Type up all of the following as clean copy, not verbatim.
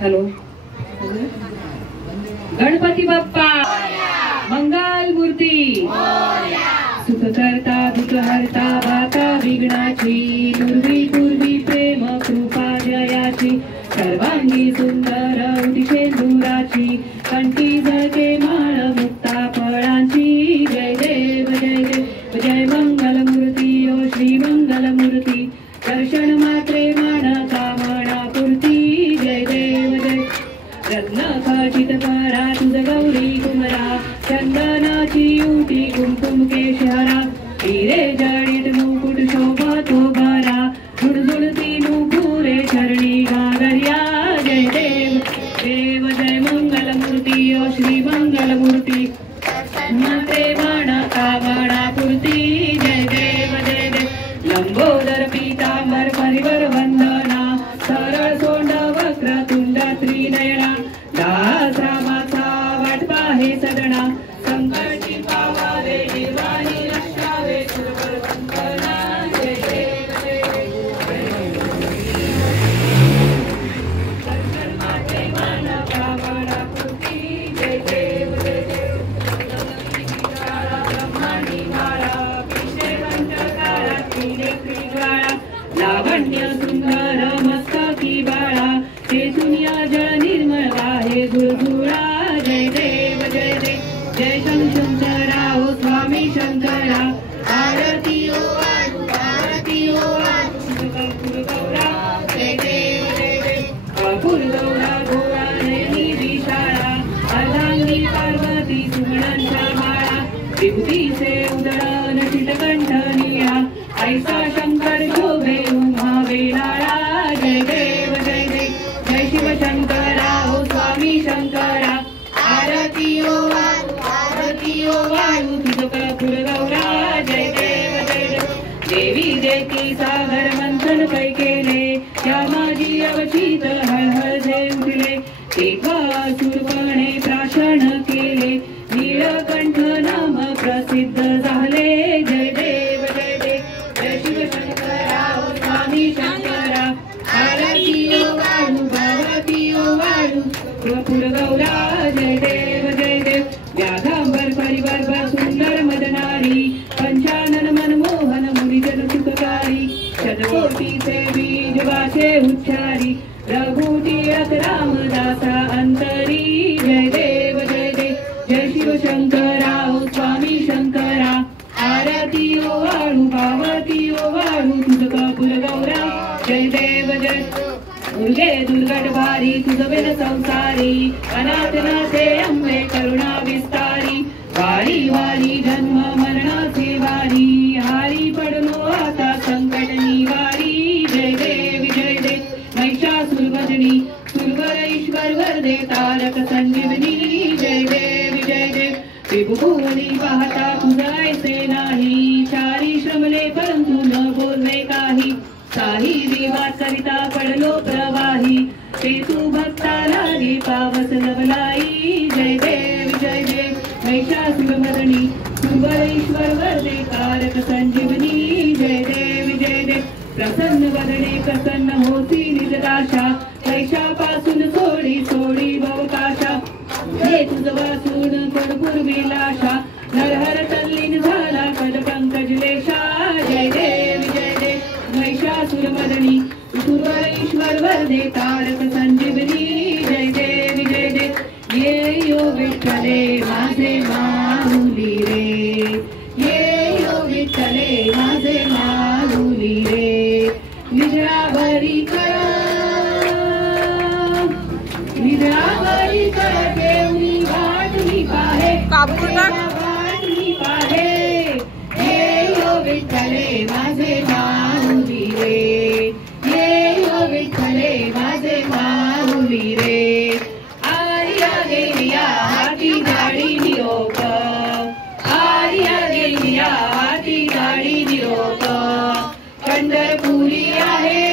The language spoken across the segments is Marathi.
हॅलो. गणपती बाप्पा मंगल मूर्ती. सुख करता दुःख हरता वाता विघ्नाची, पूर्वी पूर्वी प्रेम कृपा जयाची, सर्वांगी सुंदर उदिशेंदुराची, कंठी झळके माळ मुक्ता फळांची. जय देव जय देव जय मंगल मूर्ती ओ श्री मंगल मूर्ती, दर्शन मात्रे मान कामना पूर्ती. जय देव जय रत्न खचित परा तुझ गौरी कुमरा, चंदनाची उटी कुंकुम केशरा, हिरे जडित मुकुट शोभतो भरा, झुळझुळती नुपुरे चरणी घागर्या. जय देव देव जय मंगल मूर्ती ओ श्री मंगल मूर्ती, मात्रे मान कामना पूर्ती. जय देव जय देव लंबोदर पीतांबर परिवर वंदना, सरळ सोंड वक्र तुंड त्रिनयना, दास रामाचा वाटपा हे सदना, संकटी पावावे निर्वाणी रक्षावे सुरवर वंदना. जय देव जय दर्शन माते मान कामना पूर्ती. जय देव जय देव ब्रह्मांडी माळा, पिशे पंचकारा तिने त्रिज्वाळा, लावण्य सुंदर मस्तकी बाळा, ते दुनिया जळ निर्मळ आहे गुळगुळा. जय देव जय देव जय शंकरा ओ स्वामी शंकरा, आरती ओ आरती ओ कर्पूर गौरा. जय देव जय देव कर्पूर गौरा गोरा नयनी विशाळा, अर्धांगी पार्वती सुमणांच्या माळा, विभूतीचे उदळण चितकंठ निळा, ऐसा शंकर शोभे उमा वेलाळा. जय देव जय देव जय शिव शंकरा ओ स्वामी शंकरा, आरती ओ वाळू तुझ कर्पूर गौरा. जय देव जय देव देवी देती सागर मंथन कै केले, त्या माझी अवचित हळहळ जे उठले, एका सुरपणे प्राशन केले, नीळकंठ नाम प्रसिद्ध झाले. जय देव जय देव जय शिव शंकरा ओ स्वामी शंकरा, आरती ओ वाळू भावती ओ वाळू कर्पूर गौरा. जय देव जय देव व्याघांबर परिवार सुंदर मदनारी, पंचानन मनमोहन मुनिजन सुखकारी, शतकोटीचे बीज वाचे उच्चारी, रघुटी रथ रामदासा अंतरी. जय देव जय देव जय शिव शंकरा ओ स्वामी शंकरा, आरती ओ वाळू भावती ओ वाळू तुझ कर्पूर गौरा. जय देव जय दुर्गे दुर्गट भारी तुझ बिन संसारी, अनाथ नाथे अंबे करुणा विस्तारी, वारी वारी जन्म मरणाचे वारी, हारी पडलो आता संकट निवारी. जय देव जय देव महिषासुरभजनी, सुरवर ईश्वर वरदे तारक संजीवनी. जय देव जय देव विभुभुवनी पाहता तुझ ऐसे नाही, चारी श्रमले परंतु न बोलवे काही, काही देवा करिता पडलो प्रवाही, ते तू भक्ताला गे पावस लवलाई. जय देव जय देव महिषासुरमर्दिनी, सुरवर ईश्वर वरदे तारक संजीवनी. जय देव जय देव प्रसन्न वदने प्रसन्न होती निजदाशा, कैशापासून सोडी सोडी भवकाशा, हे तुझ वासून कर्पूर विलाशा, नरहर तल्लीन झाला पद पंकज लेशा. जय देव जय देव महिषासुरमर्दिनी, सुरवर ईश्वर वरदे तारक संजीवनी. जय देव जय देव ये यो विठ्ठले माझे माऊली रे, ये यो विठ्ठले माझे माऊली रे, निद्राभरी कर देवनी वाटली पाहे, वाटली पाहे. ये यो विठ्ठले माझे माऊली रे, ये यो विठ्ठले माझे माऊली रे. आर्या गेलिया हाती गाडी निरोप, आर्या गेलिया हाती गाडी निरोप, पंढरपुरी आहे,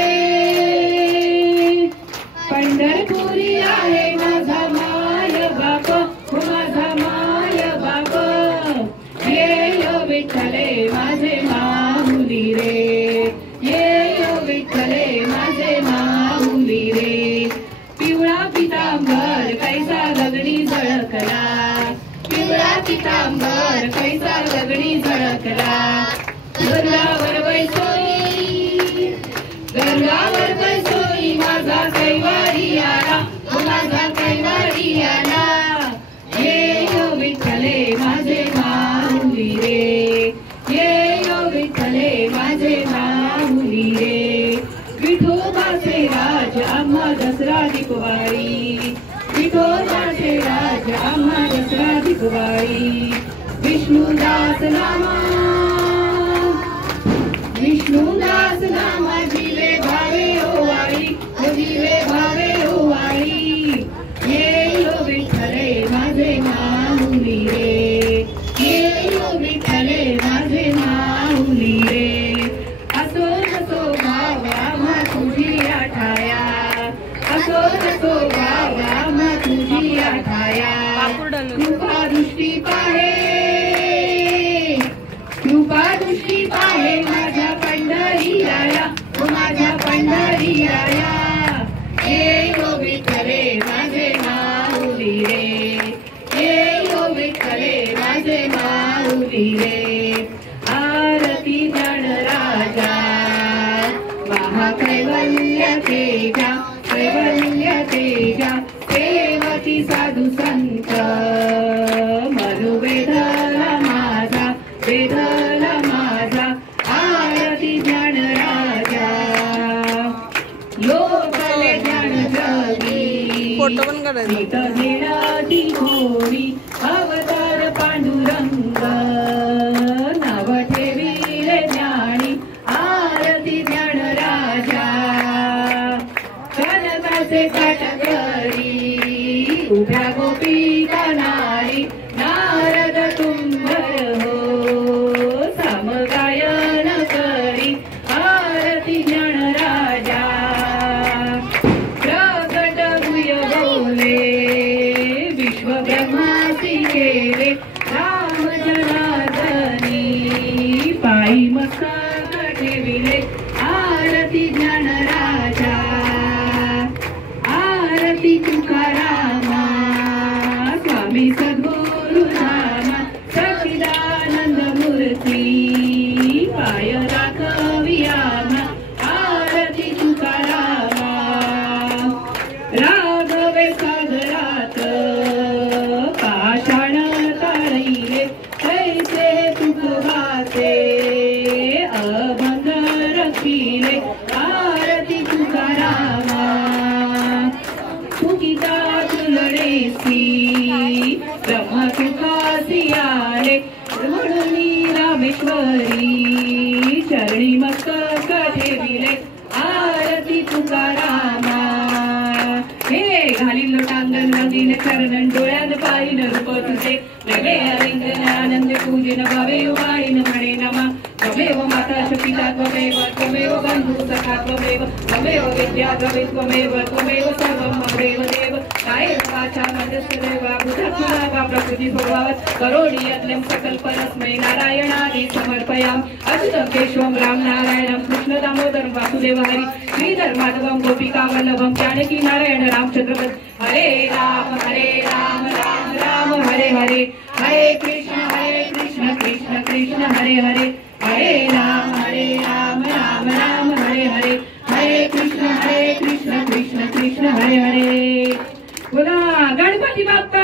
पंढरपुरी आहे माझा माय बाप, माझा माय बाप. ये यो विठ्ठले माझे माऊली रे, ये यो विठ्ठले माझे माऊली रे. पिवळा पितांबर कैसा गगडी झळकला गंगावर बैसोई गंगावर बैसोई माझा कैवारी आला माझा कैवारी आला ये यो विठ्ठले माझे माऊली रे ये यो विठ्ठले माझे माऊली रे विठोबाचे राज आम्हा दसरा दिपवाळी विठोबाचे राज आम्हा दसरा दिपवाळी विष्णुदास नामा जीवे भावे ओवाळी जीवे भावे ओवाळी ये यो विठ्ठले माझे माऊली रे ये यो विठ्ठले माझे माऊली रे असो नसो भावा मा तुझी आठाया असो नसो भावा मा तुझी आठाया कृपा दृष्टी पाहे माझ्या पंढरी आया माझ्या पंढरी आया ये यो विठ्ठले माझे माऊली रे ये यो विठ्ठले माझे माऊली रे आरती ज्ञान राजा महाकैवल्य तेजा कैवल्य तेजा सेवती साधू संत मनुवेदला माझा वेदला माझा आरती ज्ञान राजा लोकले ज्ञान जगी फोटो पण काढायचा होरी अवतार पांडुरंग नाव ठेविले ज्ञानी आरती ज्ञान राजा कनकाचे काटकरी उभ्या गोपिका नारी नारद तुंबर हो समगायन करी आरती ज्ञान राजा प्रगट भूय बोले विश्व ब्रह्मासी केले राम जनार्दनी पायी मस्तक ठेविले आरती ज्ञान राजा आरती तुकारामा स्वामी सद्गुरु रामा सच्चिदानंद मूर्ती पाय राखवियामा आरती तुकारामा राघवे सागरात पाषाण ताळीले कैसे तुकवाचे अभंग रखिले आरती तुकारामा तुकिता तुलडेसी ब्रह्म तुकासी आले म्हणून रामेश्वरी चरणी मस्तक ठेविले आरती तुकारामा हे घालील लोटांगण नदीन चरण डोळ्यात पाहिन रूप तुझे नवे अलिंगन आनंद पूजन भवे वाळीन म्हणे नमा त्वमेव माता पिता त्वमेव त्वमेव बंधु सखा त्वमेव त्वमेव विद्या त्वमेव त्वमेव सर्वं ममेव देव कायेन वाचा मनसेवा बुद्धात्मना वा प्रकृती स्वभावात् करोमि यत्नं सकल परस्मै नारायणानि समर्पयामि अच्युतं केशवं राम नारायणं कृष्ण दामोदरं वासुदेव हरि श्रीधर माधवं गोपिका वल्लभं जानकी नारायण रामचंद्र हरे राम राम राम हरे हरे हरे कृष्ण कृष्ण कृष्ण हरे हरे हरे राम राम राम हरे हरे हरे कृष्ण कृष्ण कृष्ण हरे हरे बोला गणपती बाप्पा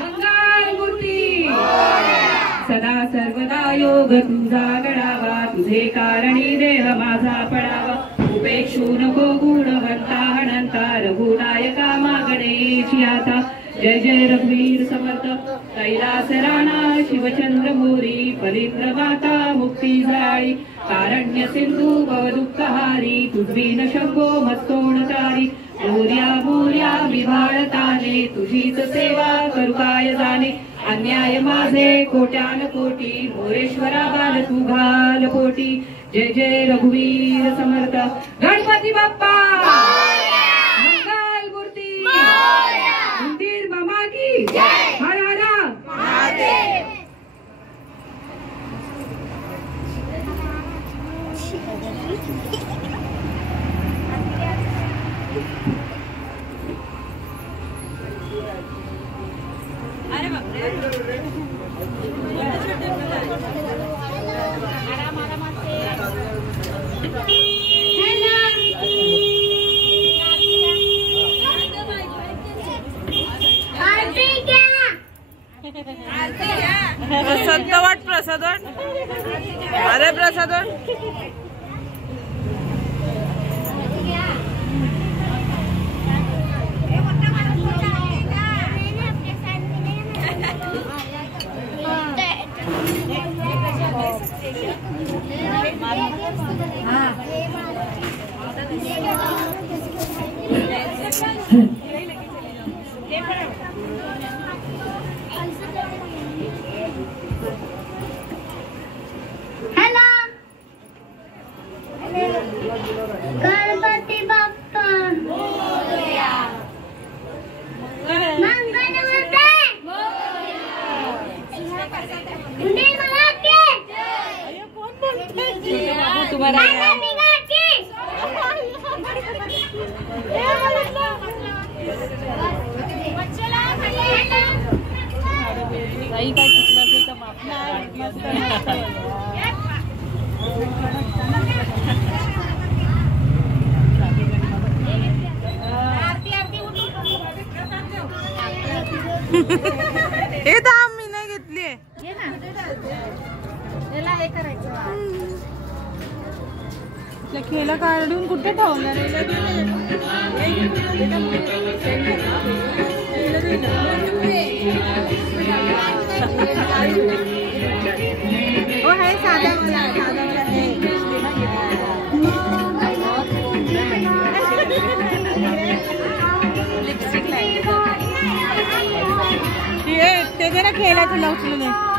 मंगल मूर्ती सदा सर्वदा योग तुझा घडावा तुझे कारणी देह माझा पडावा उपेक्षू नको गुणवंता हणंता रघुनायका मागणेची आता जय जय रघुवीर समर्थ कैलास राणा शिवचंद्र मोरी फलिंद्र माता मुक्ती जाळी कारण्य सिंधू भवदुःखहारी तुझवीन शंभो मस्तोण तारी मोर्या विभाळताने तुझीच सेवा करू काय जाणे अन्याय माझे कोट्यान कोटी मोरेश्वरा बाल तू घाल पोटी जय जय रघुवीर समर्थ गणपती बाप्पा मंगल मूर्ती मंदिर मामा की हर हर महादेव अरे प्रसाद वाट प्रसाद अरे प्रसाद गणपती बाप्पा मंगलमूर्ती तुम्हारा काही काय चुकलं असेल तर माफ हे दाम मी नाही घेतली खेळा काढून कुठे ठेवणार हो आहे साधा लिपस्टिक ते जरा खेळायचं लवकर